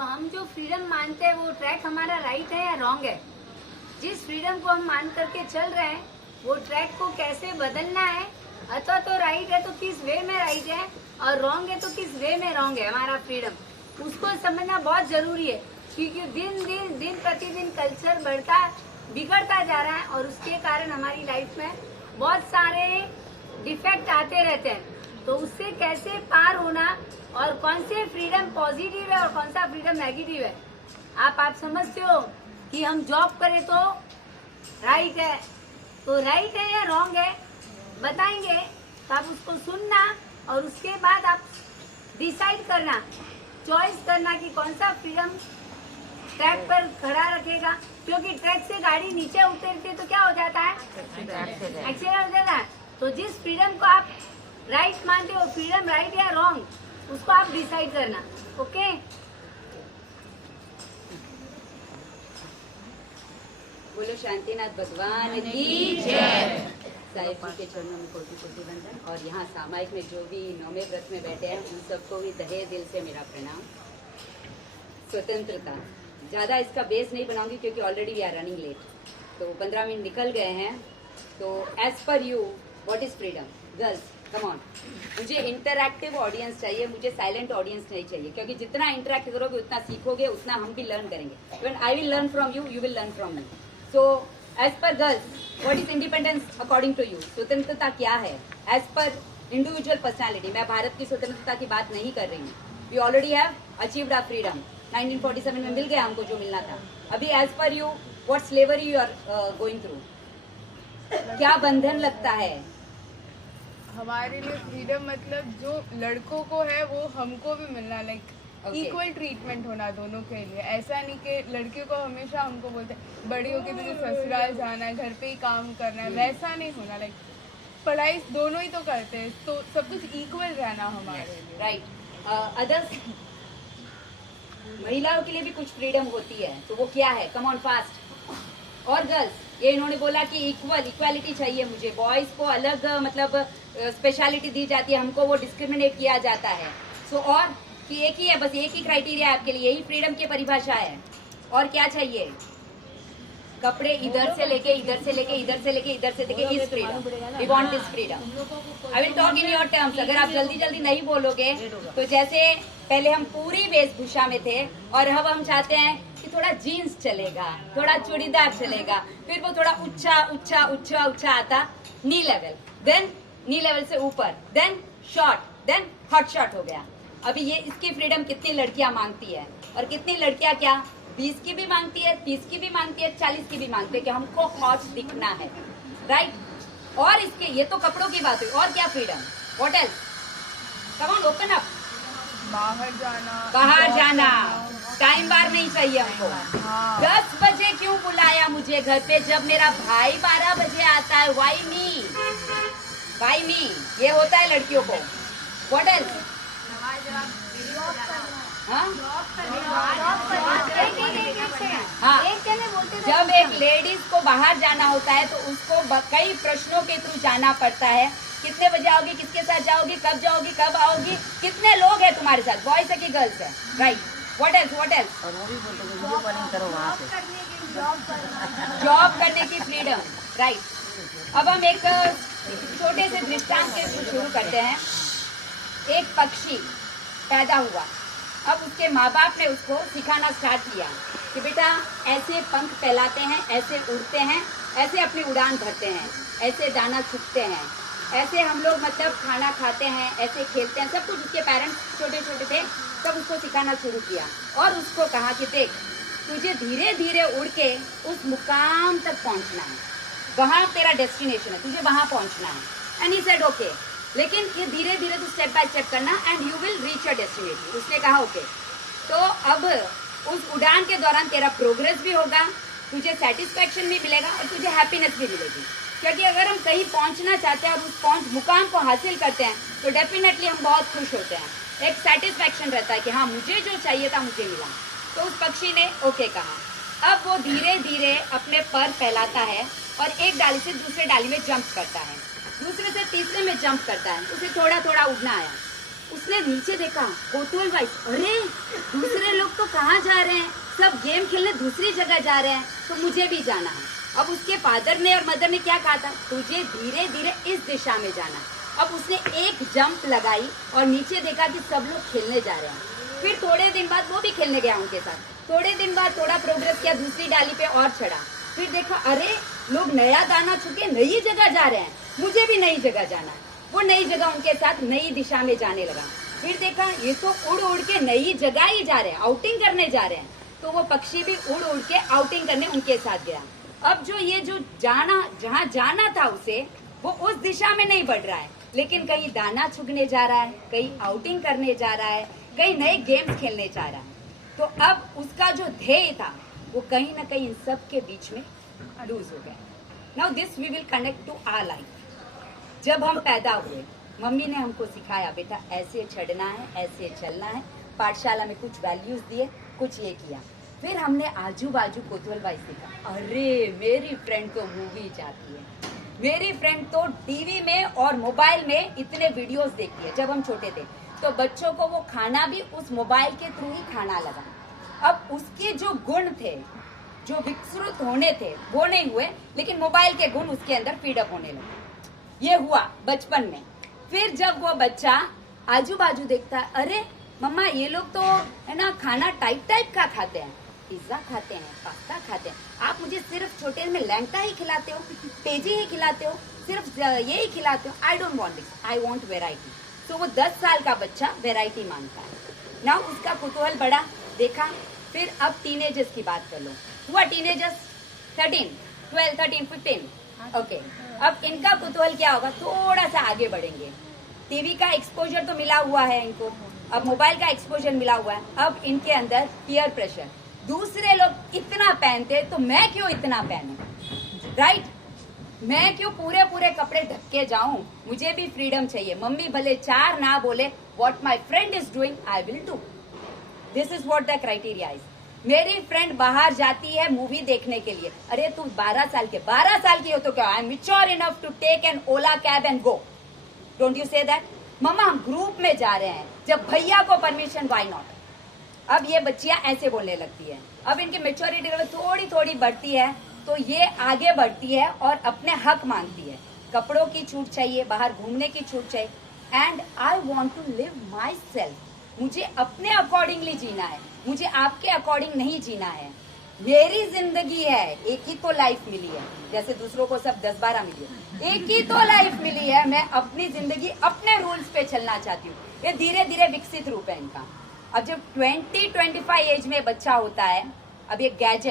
हम जो फ्रीडम मानते हैं वो ट्रैक हमारा राइट है या रॉन्ग है? जिस फ्रीडम को हम मान करके चल रहे हैं वो ट्रैक को कैसे बदलना है, अथवा तो राइट है तो किस वे में राइट है और रॉन्ग है तो किस वे में रॉन्ग है हमारा फ्रीडम, उसको समझना बहुत जरूरी है। क्योंकि दिन प्रतिदिन कल्चर बिगड़ता जा रहा है और उसके कारण हमारी लाइफ में बहुत सारे डिफेक्ट आते रहते हैं। तो उससे कैसे पार होना और कौन से फ्रीडम पॉजिटिव है और कौन सा फ्रीडम नेगेटिव है, आप समझते हो कि हम जॉब करें तो राइट है, तो राइट है या रॉन्ग है बताएंगे, तो आप उसको सुनना और उसके बाद आप डिसाइड करना, चॉइस करना कि कौन सा फ्रीडम ट्रैक पर खड़ा रखेगा। क्योंकि ट्रैक से गाड़ी नीचे उतरती है तो क्या हो जाता है, एक्सीडेंट हो जाता है। तो जिस फ्रीडम को आप राइट मानते हो, फ्रीडम राइट या रॉन्ग, उसको आप डिसाइड करना। ओके, बोलो शांतिनाथ भगवान की जय। साहिब जी के चरणों में कोटि कोटि वंदन। और यहाँ सामायिक में जो भी नौवें व्रत में बैठे हैं उन सबको भी तहे दिल से मेरा प्रणाम। स्वतंत्रता ज़्यादा इसका बेस नहीं बनाऊंगी क्योंकि already we are running late, तो 15 मिनट निकल गए हैं। तो as per you what is freedom? Girls come on, मुझे इंटरैक्टिव ऑडियंस चाहिए, मुझे साइलेंट ऑडियंस नहीं चाहिए, क्योंकि जितना इंटरैक्ट करोगे उतना सीखोगे, उतना हम भी लर्न करेंगे। When I will learn from you, you will learn from me. So as per girls what is independence according to you? स्वतंत्रता क्या है एज पर इंडिविजुअल पर्सनैलिटी? मैं भारत की स्वतंत्रता की बात नहीं कर रही हूँ। We already have achieved our freedom. 1947 में मिल गया हमको जो मिलना था। अभी as per you what slavery you are going through? क्या बंधन लगता है? हमारे लिए फ्रीडम मतलब जो लड़कों को है वो हमको भी मिलना, लाइक इक्वल ट्रीटमेंट होना दोनों के लिए। ऐसा नहीं कि लड़कियों को हमेशा हमको बोलते हैं बड़ी होके तुझे ससुराल जाना है, घर पे ही काम करना है, वैसा नहीं होना। लाइक पढ़ाई दोनों ही तो करते हैं, तो सब कुछ इक्वल रहना हमारे लिए। राइट। अदर्स महिलाओं के लिए भी कुछ फ्रीडम होती है, तो वो क्या है? Come on fast. और गर्ल्स, ये इन्होंने बोला कि इक्वालिटी चाहिए मुझे, बॉयज को अलग मतलब स्पेशलिटी दी जाती है, हमको वो डिस्क्रिमिनेट किया जाता है। सो और कि एक ही है, बस एक ही क्राइटेरिया है आपके लिए, यही फ्रीडम की परिभाषा है। और क्या चाहिए? कपड़े इधर से लेके इधर से लेके इधर से लेके इधर से लेके इस freedom, we want this freedom. I will talk in your terms. अगर आप जल्दी जल्दी नहीं बोलोगे तो जैसे पहले हम पूरी वेशभूषा में थे और अब हम चाहते हैं कि थोड़ा जीन्स चलेगा, थोड़ा चूड़ीदार चलेगा, फिर वो थोड़ा ऊंचा ऊंचा ऊंचा ऊंचा आता knee level, then knee level से ऊपर, then short, then hot short हो गया। अभी ये इसकी फ्रीडम कितनी लड़कियां मांगती है, और कितनी लड़कियां क्या 20 की भी मांगती है, 30 की भी मांगती है, 40 की भी मांगती है कि हमको हॉट दिखना है, राइट। और इसके ये तो कपड़ों की बात हुई, और क्या freedom? What else? Come on, open up. बाहर जाना, टाइम बार नहीं चाहिए हमको। 10 बजे क्यों बुलाया मुझे घर पे जब मेरा भाई 12 बजे आता है? Why me, why me? ये होता है लड़कियों को। What else? हाँ, जब एक लेडीज को बाहर जाना होता है तो उसको कई प्रश्नों के थ्रू जाना पड़ता है। कितने बजे आओगी, किसके साथ जाओगी, कब जाओगी, कब आओगी, कितने लोग हैं तुम्हारे साथ, बॉयज है कि गर्ल्स है, right. What else? What else? Job करने की फ्रीडम, राइट। अब हम एक छोटे से दृष्टांत से शुरू करते हैं। एक पक्षी पैदा हुआ, अब उसके माँ बाप ने उसको सिखाना स्टार्ट किया कि बेटा ऐसे पंख फैलाते हैं, ऐसे उड़ते हैं, ऐसे अपनी उड़ान भरते हैं, ऐसे दाना चुगते हैं, ऐसे हम लोग मतलब खाना खाते हैं, ऐसे खेलते हैं। सब कुछ उसके पेरेंट्स छोटे छोटे थे, सब उसको सिखाना शुरू किया और उसको कहा कि देख तुझे धीरे धीरे उड़ के उस मुकाम तक पहुंचना है, वहाँ तेरा डेस्टिनेशन है, तुझे वहाँ पहुंचना है। एंड ही सेड ओके, लेकिन ये धीरे धीरे तो स्टेप बाय स्टेप करना and you will reach your destination. उसने कहा ओके। तो अब उस उड़ान के दौरान तेरा प्रोग्रेस भी होगा, तुझे सेटिस्फेक्शन भी मिलेगा और तुझे हैप्पीनेस भी मिलेगी। क्योंकि अगर हम कहीं पहुंचना चाहते हैं और उस मुकाम को हासिल करते हैं तो डेफिनेटली हम बहुत खुश होते हैं, एक सेटिस्फेक्शन रहता है कि हाँ मुझे जो चाहिए था मुझे मिला। तो उस पक्षी ने ओके कहा। अब वो धीरे धीरे अपने पर फैलाता है और एक डाली से दूसरे डाली में जंप करता है, दूसरे से तीसरे में जंप करता है, उसे थोड़ा थोड़ा उड़ना आया। उसने नीचे देखा, कोतवाल भाई, अरे दूसरे लोग तो कहाँ जा रहे हैं, सब गेम खेलने दूसरी जगह जा रहे हैं, तो मुझे भी जाना है। अब उसके फादर ने और मदर ने क्या कहा था, तुझे धीरे धीरे इस दिशा में जाना है। अब उसने एक जंप लगाई और नीचे देखा कि सब लोग खेलने जा रहे हैं। फिर थोड़े दिन बाद वो भी खेलने गया उनके साथ। थोड़े दिन बाद थोड़ा प्रोग्रेस किया, दूसरी डाली पे और चढ़ा। फिर देखा, अरे लोग नया दाना छुके नई जगह जा रहे हैं, मुझे भी नई जगह जाना है। वो नई जगह उनके साथ नई दिशा में जाने लगा। फिर देखा, ये तो उड़ उड़ के नई जगह ही जा रहे हैं, आउटिंग करने जा रहे हैं। तो वो पक्षी भी उड़ उड़ के आउटिंग करने उनके साथ गया। अब जो जहाँ जाना था उसे, वो उस दिशा में नहीं बढ़ रहा है, लेकिन कहीं दाना चुगने जा रहा है, कहीं आउटिंग करने जा रहा है, कहीं नए गेम्स खेलने जा रहा है। तो अब उसका जो ध्येय था वो कहीं ना कहीं इन सब के बीच में लूज हो गया। Now this we will connect to our life. जब हम पैदा हुए, मम्मी ने हमको सिखाया, बेटा ऐसे चढ़ना है, ऐसे चलना है। पाठशाला में कुछ वैल्यूज दिए, कुछ ये किया। फिर हमने आजू बाजू कोतवाल भाई सीखा। अरे मेरी फ्रेंड तो मूवी जाती है, मेरी फ्रेंड तो टीवी में और मोबाइल में इतने वीडियोस देखती है। जब हम छोटे थे तो बच्चों को वो खाना भी उस मोबाइल के थ्रू ही खाना लगा। अब उसके जो गुण थे, जो विकसित होने थे, वो नहीं हुए, लेकिन मोबाइल के गुण उसके अंदर फीडअप होने लगे। ये हुआ बचपन में। फिर जब वो बच्चा आजू बाजू देखता है, अरे मम्मा ये लोग तो है ना खाना टाइप का खाते हैं, पिज्जा खाते हैं, पास्ता खाते हैं, आप मुझे सिर्फ छोटे में लैंगटा ही खिलाते हो, पेजी ही खिलाते हो, सिर्फ ये ही खिलाते हो। I don't want this, I want variety. तो वो 10 साल का बच्चा वेराइटी मांगता है ना। उसका कुतूहल बढ़ा, देखा। फिर अब टीनेजर्स की बात कर लो। हुआ टीनेजर्स 13, 12, 13, 15। ओके, अब इनका कुतूहल क्या होगा, थोड़ा सा आगे बढ़ेंगे। टीवी का एक्सपोजर तो मिला हुआ है इनको, अब मोबाइल का एक्सपोजर मिला हुआ है। अब इनके अंदर पीयर प्रेशर, दूसरे लोग इतना पहनते तो मैं क्यों इतना पहनूं, राइट? मैं क्यों पूरे पूरे कपड़े ढक के जाऊं, मुझे भी फ्रीडम चाहिए। मम्मी भले 4 ना बोले, what my friend is doing I will do. This is what the criteria is. मेरी फ्रेंड बाहर जाती है मूवी देखने के लिए, अरे तू 12 साल की हो तो क्या, I am mature enough to take an Ola cab and go. Don't you say that? मम्मा हम ग्रुप में जा रहे हैं, जब भैया को परमिशन, व्हाई नॉट? अब ये बच्चियां ऐसे बोलने लगती है। अब इनकी मेच्योरिटी लेवल थोड़ी थोड़ी बढ़ती है, तो ये आगे बढ़ती है और अपने हक मांगती है। कपड़ों की छूट चाहिए, बाहर घूमने की छूट चाहिए। And I want to live myself. मुझे अपने अकॉर्डिंगली जीना है, मुझे आपके अकॉर्डिंग नहीं जीना है। मेरी जिंदगी है, एक ही तो लाइफ मिली है, जैसे दूसरों को सब 10-12 मिली है, एक ही तो लाइफ मिली है। मैं अपनी जिंदगी अपने रूल्स पे चलना चाहती हूँ। ये धीरे धीरे विकसित रूप है इनका। अब जब 20-25 एज में बच्चा होता है, अब ये गैजेट